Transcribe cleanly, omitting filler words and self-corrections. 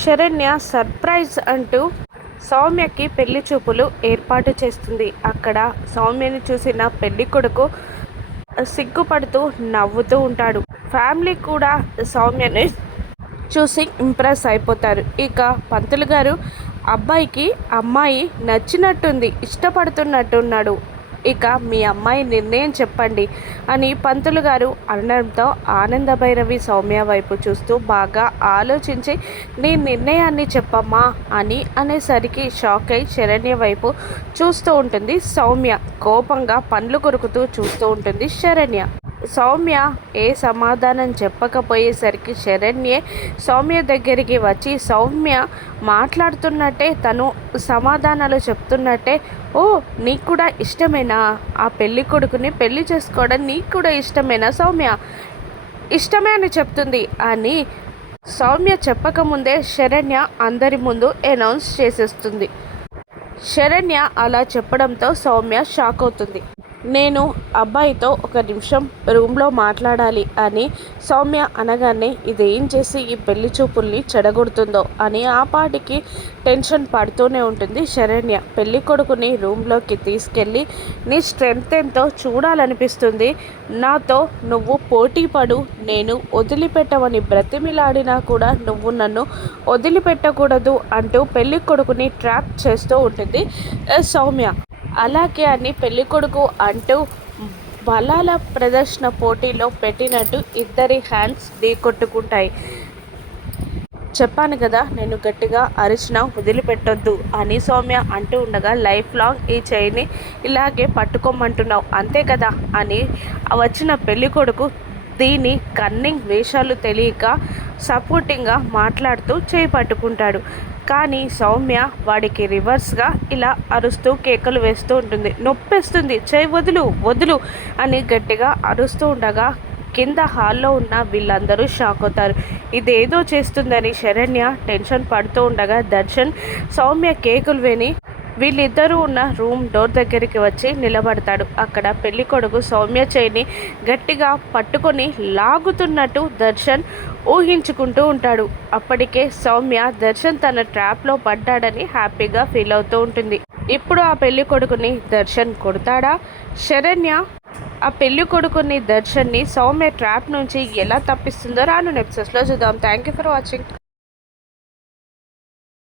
Saranya surprise అంటూ సౌమ్యకి పెళ్లి చూపులు ఏర్పాటు చేస్తుంది. అక్కడ సౌమ్యని చూసిన పెళ్లి కొడుకు సిగ్గుపడుతూ నవ్వుతూ ఉంటాడు. ఫ్యామిలీ కూడా సౌమ్యని చూసి ఇంప్రెస్ అయిపోతారు. ఇక పంతులు గారు అబ్బాయికి అమ్మాయి నచ్చినట్టుంది, ఇష్టపడుతున్నట్టున్నాడు, ఇక మీ అమ్మాయి నిర్ణయం చెప్పండి అని పంతులు గారు అనడంతో ఆనంద భైరవి సౌమ్య వైపు చూస్తూ బాగా ఆలోచించి నీ నిర్ణయాన్ని చెప్పమ్మా అని అనేసరికి షాక్ అయి శరణ్య వైపు చూస్తూ ఉంటుంది సౌమ్య. కోపంగా పండ్లు కొరుకుతూ చూస్తూ ఉంటుంది శరణ్య. సౌమ్య ఏ సమాధానం చెప్పకపోయేసరికి శరణ్యే సౌమ్య దగ్గరికి వచ్చి సౌమ్య మాట్లాడుతున్నట్టే తను సమాధానాలు చెప్తున్నట్టే, ఓ నీకు కూడా ఇష్టమేనా, ఆ పెళ్ళి కొడుకుని పెళ్లి చేసుకోవడం నీకు కూడా ఇష్టమేనా సౌమ్య, ఇష్టమే అని చెప్తుంది అని సౌమ్య చెప్పకముందే శరణ్య అందరి ముందు అనౌన్స్ చేసేస్తుంది. శరణ్య అలా చెప్పడంతో సౌమ్య షాక్ అవుతుంది. నేను అబ్బాయితో ఒక నిమిషం రూమ్లో మాట్లాడాలి అని సౌమ్య అనగానే ఇదేం చేసి ఈ పెళ్లి చూపుల్ని చెడగొడుతుందో అని ఆ పాటికి టెన్షన్ పడుతూనే ఉంటుంది శరణ్య. పెళ్లి కొడుకుని రూమ్లోకి తీసుకెళ్ళి నీ స్ట్రెంగ్త్ ఎంతో చూడాలనిపిస్తుంది, నాతో నువ్వు పోటీ పడు, నేను వదిలిపెట్టవని బ్రతిమిలాడినా కూడా నువ్వు నన్ను వదిలిపెట్టకూడదు అంటూ పెళ్లి కొడుకుని ట్రాప్ చేస్తూ ఉంటుంది సౌమ్య. అలాగే అని పెళ్ళికొడుకు అంటూ బలాల ప్రదర్శన పోటీలో పెట్టినట్టు ఇద్దరి హ్యాండ్స్ ఢీకొట్టుకుంటాయి. చెప్పాను కదా నేను గట్టిగా అరిచినా వదిలిపెట్టొద్దు అని సౌమ్య అంటూ ఉండగా లైఫ్ లాంగ్ ఈ చైన్ని ఇలాగే పట్టుకోమంటున్నావు అంతే కదా అని వచ్చిన పెళ్ళికొడుకు దీని కన్నింగ్ వేషాలు తెలియక సపోర్టింగ్గా మాట్లాడుతూ చేయి పట్టుకుంటాడు. కానీ సౌమ్య వాడికి రివర్స్గా ఇలా అరుస్తూ కేకలు వేస్తూ ఉంటుంది. నొప్పేస్తుంది, చేయి వదులు వదులు అని గట్టిగా అరుస్తూ ఉండగా కింద హాల్లో ఉన్న వీళ్ళందరూ షాక్ అవుతారు. ఇదేదో చేస్తుందని శరణ్య టెన్షన్ పడుతూ ఉండగా దర్శన్ సౌమ్య కేకులు విని వీళ్ళిద్దరూ ఉన్న రూమ్ డోర్ దగ్గరికి వచ్చి నిలబడతాడు. అక్కడ పెళ్లి కొడుకు సౌమ్య చేయిని గట్టిగా పట్టుకొని లాగుతున్నట్టు దర్శన్ ఊహించుకుంటూ ఉంటాడు. అప్పటికే సౌమ్య దర్శన్ తన ట్రాప్లో పడ్డాడని హ్యాపీగా ఫీల్ అవుతూ ఉంటుంది. ఇప్పుడు ఆ పెళ్లి కొడుకుని దర్శన్ కొడతాడా? శరణ్య ఆ పెళ్లి కొడుకుని దర్శన్ని సౌమ్య ట్రాప్ నుంచి ఎలా తప్పిస్తుందో రాను ఎపిసోడ్స్లో చూద్దాం. Thank you for watching.